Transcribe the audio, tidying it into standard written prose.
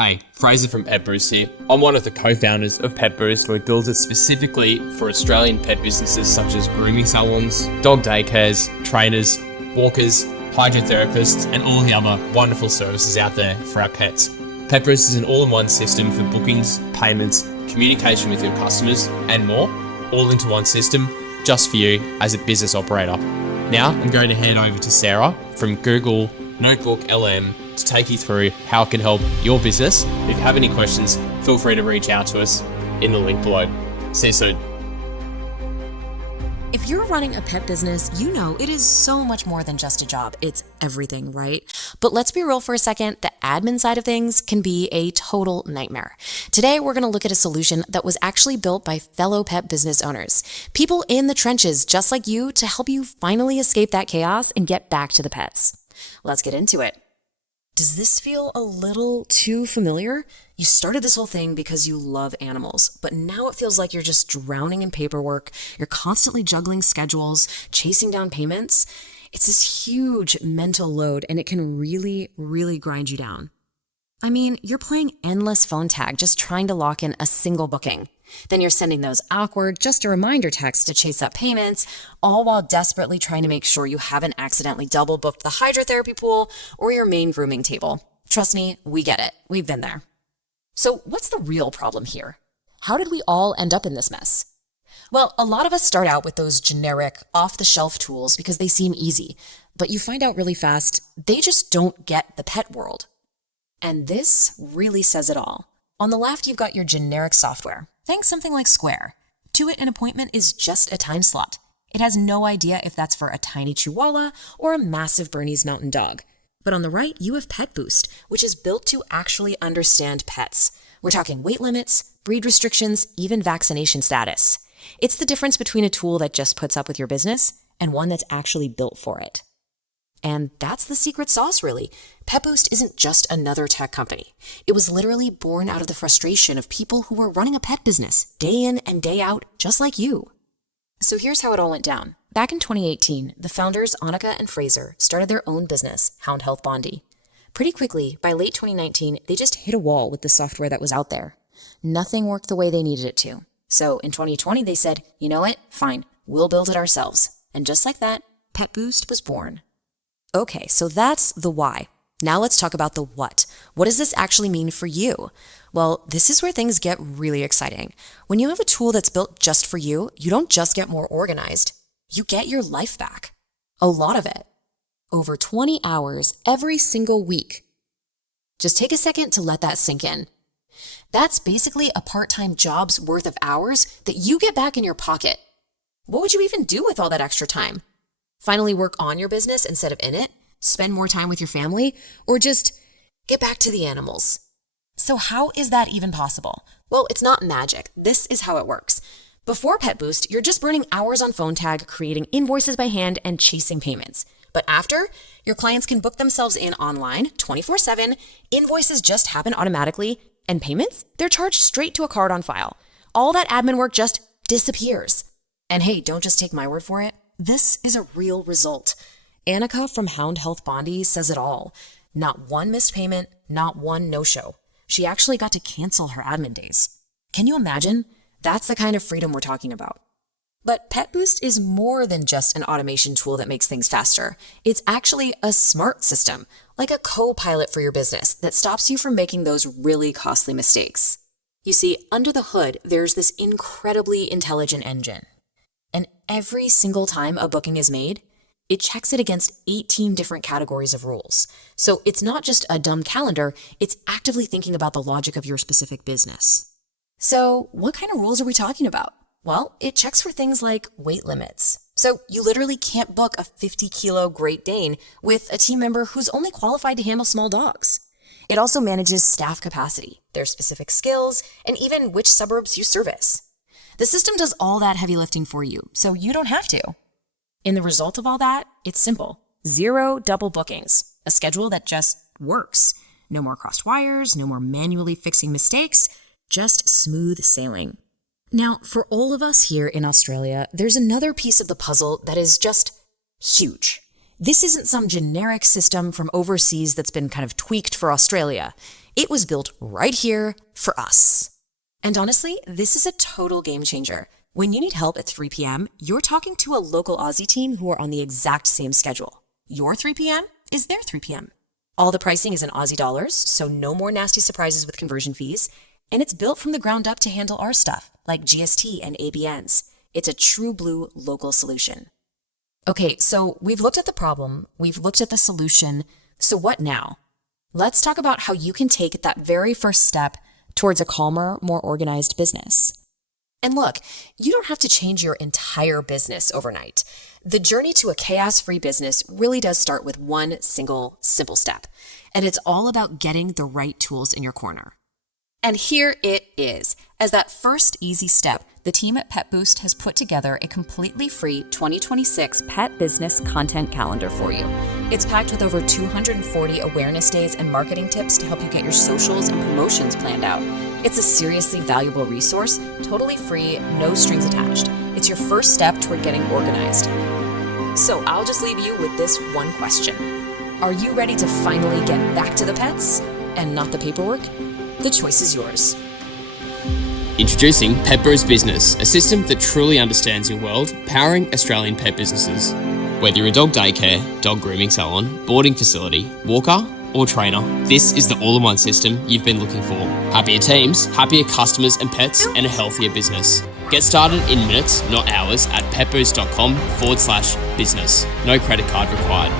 Hey, Frazer from Petboost here. I'm one of the co-founders of Petboost. We built it specifically for Australian pet businesses such as grooming salons, dog daycares, trainers, walkers, hydrotherapists, and all the other wonderful services out there for our pets. Petboost is an all-in-one system for bookings, payments, communication with your customers, and more, all into one system, just for you as a business operator. Now, I'm going to hand over to Sarah from Google Notebook LM to take you through how it can help your business. If you have any questions, feel free to reach out to us in the link below. See you soon. If you're running a pet business, you know it is so much more than just a job. It's everything, right? But let's be real for a second. The admin side of things can be a total nightmare. Today, we're going to look at a solution that was actually built by fellow pet business owners, people in the trenches just like you, to help you finally escape that chaos and get back to the pets. Let's get into it. Does this feel a little too familiar? You started this whole thing because you love animals, but now it feels like you're just drowning in paperwork. You're constantly juggling schedules, chasing down payments. It's this huge mental load, and it can really, really grind you down. I mean, you're playing endless phone tag just trying to lock in a single booking. Then you're sending those awkward just a reminder texts to chase up payments, all while desperately trying to make sure you haven't accidentally double booked the hydrotherapy pool or your main grooming table. Trust me, we get it. We've been there. So what's the real problem here? How did we all end up in this mess? Well, a lot of us start out with those generic, off-the-shelf tools because they seem easy, but you find out really fast they just don't get the pet world. And this really says it all. On the left, you've got your generic software. Think something like Square. To it, an appointment is just a time slot. It has no idea if that's for a tiny Chihuahua or a massive Bernese Mountain Dog. But on the right, you have Petboost, which is built to actually understand pets. We're talking weight limits, breed restrictions, even vaccination status. It's the difference between a tool that just puts up with your business and one that's actually built for it. And that's the secret sauce, really. Petboost isn't just another tech company. It was literally born out of the frustration of people who were running a pet business day in and day out, just like you. So here's how it all went down. Back in 2018, the founders, Annika and Frazer, started their own business, Hound Health Bondi. Pretty quickly, by late 2019, they just hit a wall with the software that was out there. Nothing worked the way they needed it to. So in 2020, they said, you know what? Fine, we'll build it ourselves. And just like that, Petboost was born. Okay, so that's the why. Now let's talk about the what. What does this actually mean for you? Well, this is where things get really exciting. When you have a tool that's built just for you, you don't just get more organized, you get your life back. A lot of it. Over 20 hours every single week. Just take a second to let that sink in. That's basically a part-time job's worth of hours that you get back in your pocket. What would you even do with all that extra time? Finally work on your business instead of in it? Spend more time with your family? Or just get back to the animals? So how is that even possible? Well, it's not magic. This is how it works. Before Petboost, you're just burning hours on phone tag, creating invoices by hand, and chasing payments. But after, your clients can book themselves in online 24/7, invoices just happen automatically, and payments, they're charged straight to a card on file. All that admin work just disappears. And hey, don't just take my word for it. This is a real result. Annika from Hound Health Bondi says it all. Not one missed payment, not one no-show. She actually got to cancel her admin days. Can you imagine? That's the kind of freedom we're talking about. But Petboost is more than just an automation tool that makes things faster. It's actually a smart system, like a co-pilot for your business that stops you from making those really costly mistakes. You see, under the hood, there's this incredibly intelligent engine. And every single time a booking is made, it checks it against 18 different categories of rules. So it's not just a dumb calendar, it's actively thinking about the logic of your specific business. So what kind of rules are we talking about? Well, it checks for things like weight limits. So you literally can't book a 50-kilo Great Dane with a team member who's only qualified to handle small dogs. It also manages staff capacity, their specific skills, and even which suburbs you service. The system does all that heavy lifting for you, so you don't have to. And the result of all that, it's simple. 0 double bookings, a schedule that just works. No more crossed wires, no more manually fixing mistakes, just smooth sailing. Now, for all of us here in Australia, there's another piece of the puzzle that is just huge. This isn't some generic system from overseas that's been kind of tweaked for Australia. It was built right here for us. And honestly, this is a total game changer. When you need help at 3 p.m., you're talking to a local Aussie team who are on the exact same schedule. Your 3 p.m. is their 3 p.m. All the pricing is in Aussie dollars, so no more nasty surprises with conversion fees. And it's built from the ground up to handle our stuff, like GST and ABNs. It's a true blue local solution. Okay, so we've looked at the problem, we've looked at the solution, so what now? Let's talk about how you can take that very first step towards a calmer, more organized business. And look, you don't have to change your entire business overnight. The journey to a chaos-free business really does start with one single, simple step. And it's all about getting the right tools in your corner. And here it is. As that first easy step, the team at Petboost has put together a completely free 2026 pet business content calendar for you. It's packed with over 240 awareness days and marketing tips to help you get your socials and promotions planned out. It's a seriously valuable resource, totally free, no strings attached. It's your first step toward getting organized. So I'll just leave you with this one question. Are you ready to finally get back to the pets and not the paperwork? The choice is yours. Introducing Petboost Business, a system that truly understands your world, powering Australian pet businesses. Whether you're a dog daycare, dog grooming salon, boarding facility, walker, or trainer, this is the all-in-one system you've been looking for. Happier teams, happier customers and pets, and a healthier business. Get started in minutes, not hours, at petboost.com/business. No credit card required.